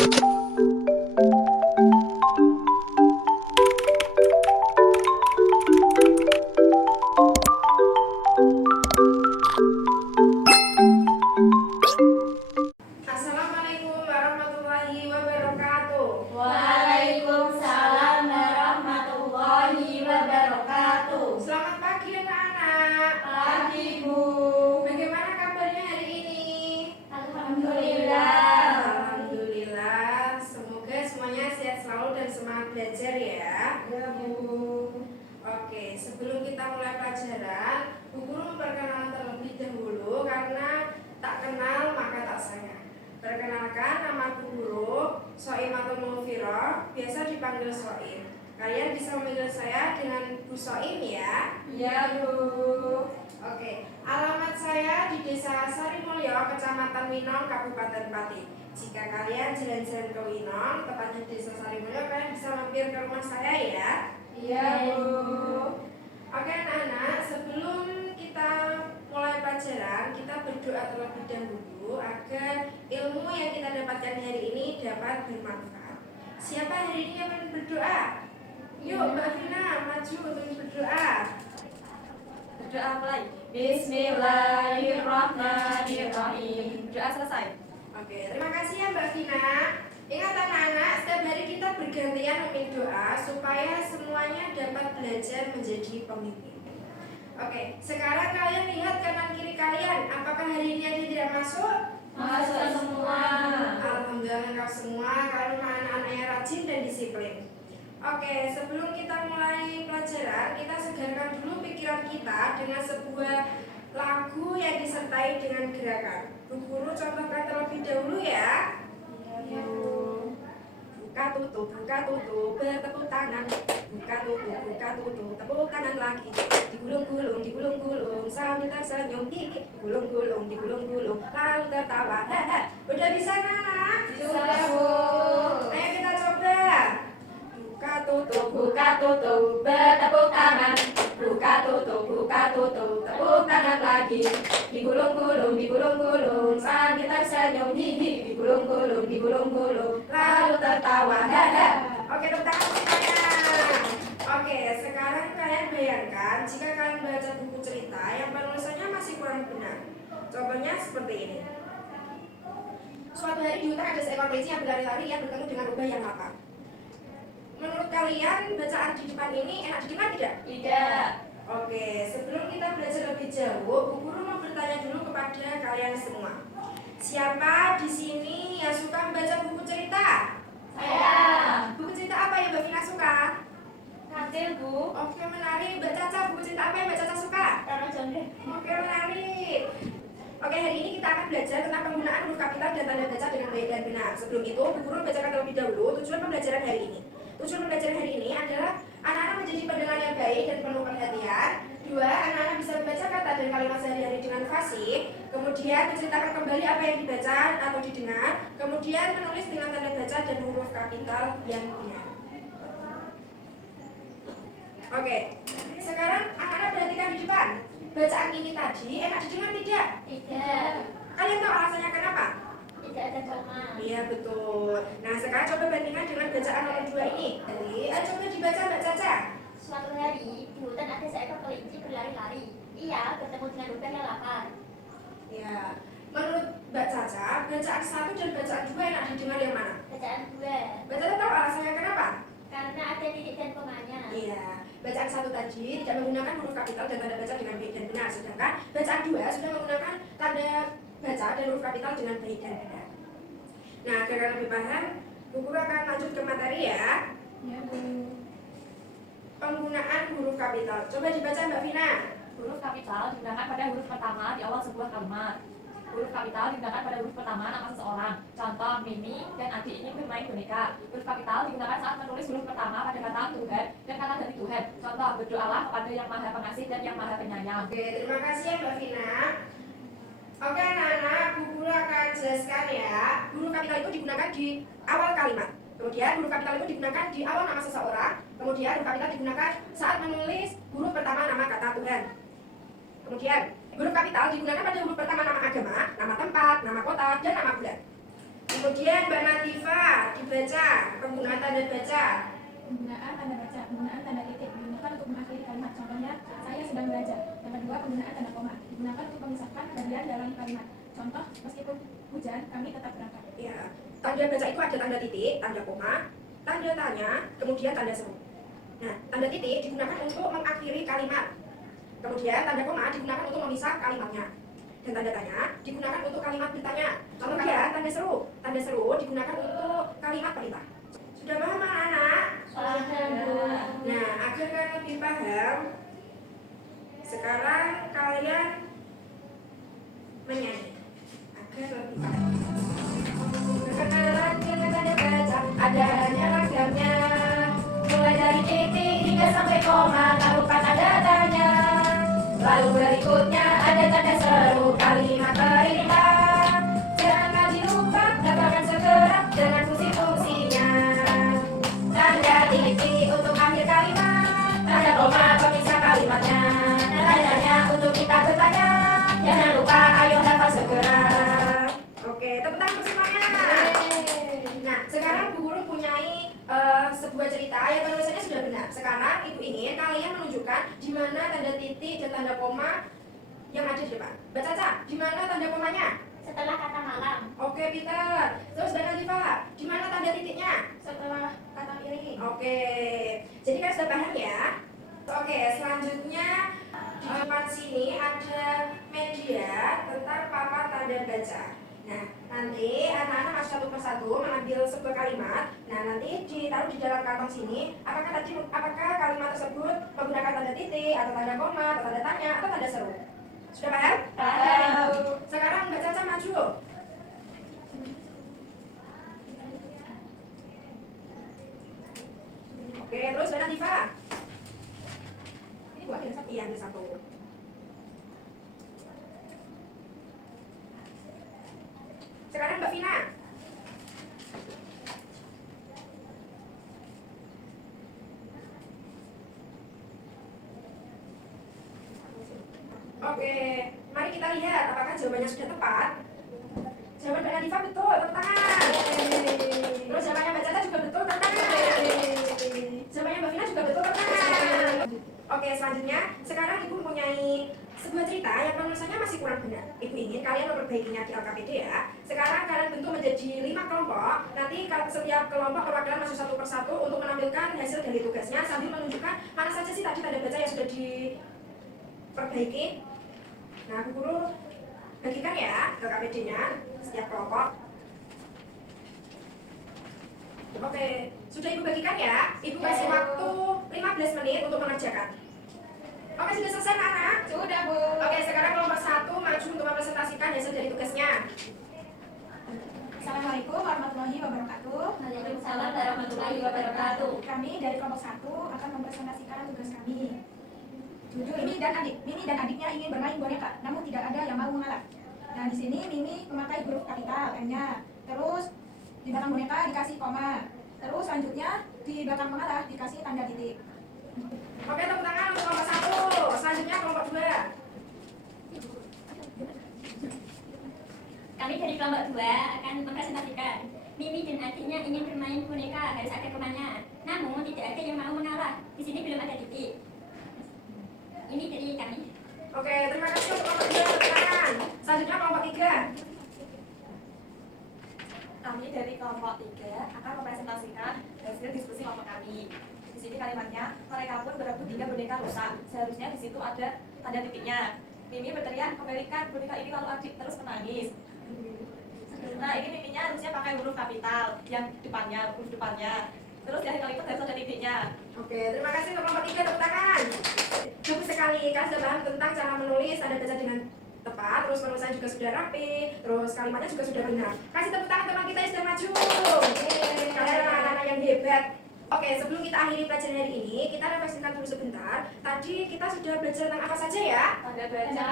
Assalamualaikum warahmatullahi wabarakatuh. Waalaikumsalam warahmatullahi wabarakatuh. Selamat pagi anak-anak. Pagi, Bu. Bagaimana kabarnya hari ini? Alhamdulillah. Alhamdulillah. Semoga semuanya sehat selalu dan semangat belajar ya. Ya, Bu. Oke, sebelum kita mulai pelajaran, Bu Guru memperkenalkan terlebih dahulu karena tak kenal maka tak sayang. Perkenalkan, nama Bu Guru Soimatul Mulfiroh, biasa dipanggil Soim. Kalian bisa memanggil saya dengan Bu Soim ya. Ya, Bu. Oke, alamat saya di Desa Sarimulyo, Kecamatan Winong, Kabupaten Pati. Jika kalian jalan-jalan ke Winong, tepatnya Desa Sarimulyo, kalian bisa mampir ke rumah saya ya. Iya, Bu. Oke anak-anak, sebelum kita mulai pelajaran, kita berdoa terlebih dahulu agar ilmu yang kita dapatkan hari ini dapat bermanfaat. Siapa hari ini yang akan berdoa? Yuk Mbak Vina, maju untuk berdoa. Berdoa mulai. Bismillahirrahmanirrahim. Doa selesai. Oke, terima kasih ya Mbak Vina. Ingat anak-anak, setiap hari kita bergantian memimpin doa supaya semuanya dapat belajar menjadi pemimpin. Oke, sekarang kalian lihat kanan kiri kalian. Apakah hari ini ada yang tidak masuk? Masuk semua. Alhamdulillah lengkap semua. Kalian anak-anak yang rajin dan disiplin. Oke, sebelum kita mulai pelajaran, kita segarkan dulu pikiran kita dengan sebuah lagu yang disertai dengan gerakan. Bu Guru contohkan terlebih dahulu ya. Buka tutup, bertepuk tangan. Buka tutup, tepuk tangan lagi. Digulung-gulung, sambil tersenyum. Digulung-gulung, lalu tertawa. Udah bisa anak? Bisa, Bu. Ayo kita coba. Buka tutup, bertepuk tangan. Buka tutup, tepuk tangan lagi. Digulung-gulung, sambil tersenyum. Digulung-gulung, lalu tertawa. Oke, tepuk tangan semuanya. Oke, sekarang kalian bayangkan jika kalian baca buku cerita yang penulisannya masih kurang benar. Contohnya seperti ini. Suatu hari di hutan ada seekor kelinci yang berlari-lari yang bertemu dengan rubah yang lapar. Menurut kalian bacaan di depan ini enak didengar tidak? Tidak. Oke, sebelum kita belajar lebih jauh, Bu Guru mau bertanya dulu kepada kalian semua. Siapa di sini yang suka membaca buku cerita? Saya. Buku cerita apa yang Mbak Vina suka? Katil, Bu. Oke, menarik. Mbak Caca, buku cerita apa yang Mbak Caca suka? Taruh jonde. Oke, menarik. Oke, hari ini kita akan belajar tentang penggunaan huruf kapital dan tanda baca dengan baik dan benar. Sebelum itu, Bu Guru bacakan terlebih dahulu tujuan pembelajaran hari ini. Tujuan pembelajaran hari ini adalah anak-anak menjadi pendengar yang baik dan penuh perhatian. 2. Anak-anak bisa membaca kata dan kalimat sehari-hari dengan fasih. Kemudian menceritakan kembali apa yang dibaca atau didengar. Kemudian menulis dengan tanda baca dan huruf kapital yang benar. Oke, sekarang anak-anak perhatikan di depan. Bacaan ini tadi enak didengar tidak? Tidak. Kalian tahu alasannya kenapa? Tidak ada koma. Iya betul. Nah sekarang coba bandingkan dengan bacaan nomor 2 ini. Jadi, coba dibaca Mbak Caca. Suatu hari, di hutan ada seekor kelinci berlari-lari. Ia bertemu dengan rubah yang lapar. Ya, menurut Mbak Caca, bacaan 1 dan bacaan 2 enak didengar yang mana? Bacaan 2. Mbak Caca tahu alasannya kenapa? Karena ada titik dan komanya. Iya, bacaan 1 tadi tidak menggunakan huruf kapital dan tanda baca dengan baik dan benar. Sedangkan bacaan 2 sudah menggunakan tanda baca dan huruf kapital dengan baik dan benar. Nah, agar lebih paham, Bu Guru akan lanjut ke materi ya. Ya, Bu. Penggunaan huruf kapital. Coba dibaca Mbak Vina. Huruf kapital digunakan pada huruf pertama di awal sebuah kalimat. Huruf kapital digunakan pada huruf pertama nama seseorang. Contoh, Mimi dan Adi ingin bermain boneka. Huruf kapital digunakan saat menulis huruf pertama pada kata Tuhan dan kata dari Tuhan. Contoh, berdoalah kepada yang maha pengasih dan yang maha penyayang. Oke, terima kasih ya Mbak Vina. Oke anak-anak, Bu Guru akan jelaskan ya. Huruf kapital itu digunakan di awal kalimat. Kemudian huruf kapital itu digunakan di awal nama seseorang. Kemudian huruf kapital digunakan saat menulis huruf pertama nama kata Tuhan. Kemudian huruf kapital digunakan pada huruf pertama nama agama, nama tempat, nama kota, dan nama bulan. Kemudian Mbak Natifa, baca. Penggunaan tanda baca. Penggunaan tanda baca, penggunaan tanda titik digunakan untuk mengakhiri kalimat. Contohnya, saya sedang belajar. Yang kedua, penggunaan tanda koma digunakan untuk memisahkan bagian dalam kalimat. Contoh, meskipun hujan, kami tetap berangkat. Ya, tanda baca itu ada tanda titik, tanda koma, tanda tanya, kemudian tanda seru. Nah, tanda titik digunakan untuk mengakhiri kalimat. Kemudian tanda koma digunakan untuk memisah kalimatnya. Dan tanda tanya digunakan untuk kalimat bertanya. Kemudian tanda seru digunakan untuk kalimat perintah. Sudah paham anak-anak? Paham, Bu. Nah, agar kalian lebih paham, sekarang kalian menyanyi. Agar lebih paham. Perkenalan dengan tanda baca, ada hanya ragamnya. Mulai dari titik hingga sampai koma, tanpa tanda tanya. Lalu berikutnya ada tanda seru, kalimat perintah. Jangan dilupa, dapatkan segera dengan fungsi-fungsinya. Tanda titik untuk akhir kalimat, tanda koma pemisah kalimatnya. Tandanya untuk kita bertanya, jangan lupa ayo hafal segera. Oke, tepuk tangan untuk semuanya. Nah, sekarang Bu Guru punyai sebuah cerita yang penulisannya sudah benar. Sekarang Ibu ingin kalian menunjukkan di mana tanda titik dan tanda koma yang ada di depan. Mbak Caca, di mana tanda komanya? Setelah kata malam, Oke, Peter. Terus dan Alifa, di mana tanda titiknya? setelah kata pilih. Oke, jadi kan sudah paham ya? Oke, selanjutnya di depan sini ada media tentang papan tanda baca. Nah, nanti anak-anak masuk satu persatu mengambil sebuah kalimat. Nah, nanti ditaruh di dalam kantong sini. Apakah kalimat tersebut menggunakan tanda titik, atau tanda koma, atau tanda tanya, atau tanda seru? Sudah paham? Paham. Sekarang Mbak Caca maju. Oke, terus Mbak Nadifa. Ini dua ada satu. Iya, ambil satu. Sekarang Mbak Vina. Oke, mari kita lihat apakah jawabannya sudah tepat. Jawaban Mbak Nadifa betul, tepuk tangan. Terus jawabannya Mbak Caca juga betul, tepuk tangan. Jawabannya Mbak Vina juga betul, tepuk tangan. Oke, selanjutnya sekarang Ibu mempunyai sebuah cerita yang penulisannya masih kurang benar. Ibu ingin kalian memperbaikinya di LKPD ya. Sekarang kalian bentuk menjadi 5 kelompok. Nanti setiap kelompok perwakilan masuk satu persatu untuk menampilkan hasil dari tugasnya sambil menunjukkan mana saja sih tadi tanda baca yang sudah diperbaiki. Nah, Bu Guru bagikan ya LKPD-nya setiap kelompok. Oke, sudah Ibu bagikan ya. Ibu kasih waktu 15 menit untuk mengerjakan. Oke, sudah selesai anak? Sudah, Bu. Oke, sekarang kelompok 1 maju untuk mempresentasikan hasil dari tugasnya. Assalamualaikum warahmatullahi wabarakatuh. Waalaikumsalam warahmatullahi wabarakatuh. Kami dari kelompok 1 akan mempresentasikan tugas kami. Mimi dan adiknya ingin bermain boneka, namun tidak ada yang mau mengalah. Nah, di sini Mimi memakai huruf kapital M-nya. Terus di belakang boneka dikasih koma. Terus selanjutnya di belakang mengalah dikasih tanda titik. Oke, tepuk tangan untuk kelompok 1. Selanjutnya kelompok 2. Kami dari kelompok 2 akan mempresentasikan Mimi dan adiknya ingin bermain boneka, harus ada komanya. Namun tidak ada yang mau mengalah. Di sini belum ada titik. Ini dari kami. Oke, terima kasih untuk kelompok 2. Tepuk tangan. Selanjutnya kelompok 3. Kami dari kelompok 3 akan mempresentasikan hasil diskusi kelompok kami. Di sini kalimatnya, mereka pun berebut 3 boneka rusak. Seharusnya di situ ada tanda titiknya. Mimi berteriak, kembalikan boneka ini, lalu adik terus menangis. Nah, ini miminya harusnya pakai huruf kapital yang depannya, huruf depannya. Terus di akhir kalimat harus ada titiknya. Oke, terima kasih untuk kelompok 3. Tepuk tangan. Bagus sekali, kan sudah paham tentang cara menulis tanda baca dengan tepat, terus penulisan juga sudah rapi, terus kalimatnya juga sudah benar. Kasih tepuk tangan teman kita yang sudah maju. Kalian anak-anak yang hebat. Oke, sebelum kita akhiri pelajaran hari ini, kita refleksikan dulu sebentar. Tadi kita sudah belajar tentang apa saja ya? Tanda baca.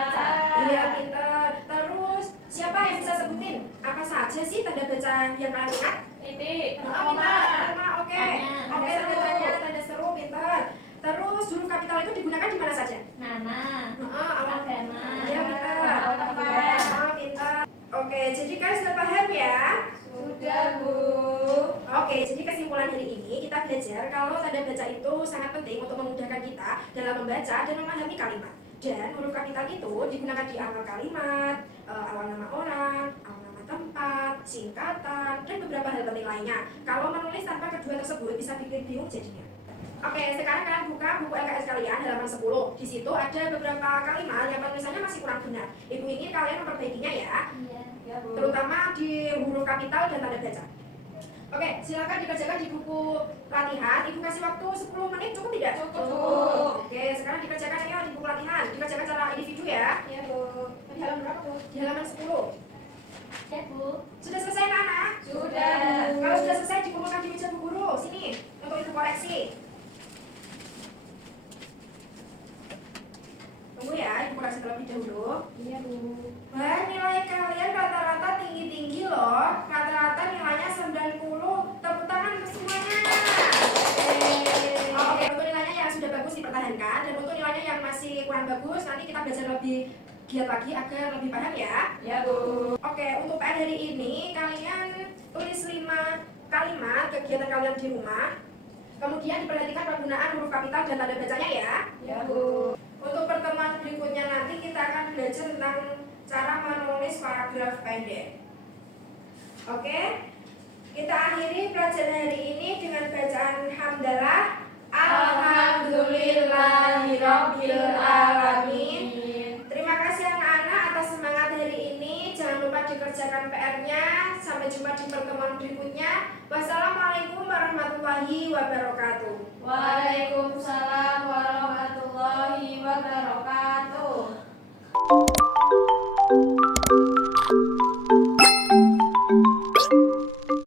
Iya, pinter. Terus, siapa yang bisa sebutin apa saja sih tanda baca yang kalian ingat? Titik. Oh, pinter. Oke. Tanya. Oke, tanda tanya, tanda seru, pinter. Terus, huruf kapital itu digunakan di mana saja? Nama, Awal. agama, Iya, pinter. Tempat. Pinter. Oke, jadi kalian sudah paham ya? Sudah, Bu. Oke, kalau tanda baca itu sangat penting untuk memudahkan kita dalam membaca dan memahami kalimat. Dan huruf kapital itu digunakan di awal kalimat, awal nama orang, awal nama tempat, singkatan, dan beberapa hal penting lainnya. Kalau menulis tanpa kedua tersebut bisa bikin bingung jadinya. Oke, sekarang kalian buka buku LKS kalian halaman 10. Di situ ada beberapa kalimat yang penulisannya masih kurang benar. Ibu ingin kalian memperbaikinya ya, Ya, Bu. terutama di huruf kapital dan tanda baca. Oke, silakan dikerjakan di buku latihan. Ibu kasih waktu 10 menit, cukup tidak? Cukup. Oke, sekarang dikerjakan ayo di buku latihan. Dikerjakan secara individu ya. Iya Bu. Di halaman berapa tuh? Di halaman 10. Ya Bu. Sudah selesai anak? Sudah. Kalau sudah selesai dikumpulkan di meja Bu Guru. Sini untuk ibu koreksi. Tunggu ya, ibu koreksi terlebih dahulu. Iya Bu. Wah, nilai kalian rata-rata tinggi-tinggi loh. Rata-rata nilainya 90. Tepuk tangan untuk semuanya. Oke, untuk nilainya yang sudah bagus dipertahankan. Dan untuk nilainya yang masih kurang bagus, nanti kita belajar lebih giat lagi agar lebih paham ya. Ya, Bu. Oke, untuk PR hari ini kalian tulis 5 kalimat kegiatan kalian di rumah. Kemudian diperhatikan penggunaan huruf kapital dan tanda bacanya ya. Ya, Bu. Untuk pertemuan berikutnya nanti kita akan belajar tentang cara menulis paragraf pendek. Oke, kita akhiri pelajaran hari ini dengan bacaan hamdalah. Alhamdulillahirabbil alamin. Terima kasih anak-anak atas semangat hari ini. Jangan lupa dikerjakan PR-nya. Sampai jumpa di pertemuan berikutnya. Wassalamualaikum warahmatullahi wabarakatuh.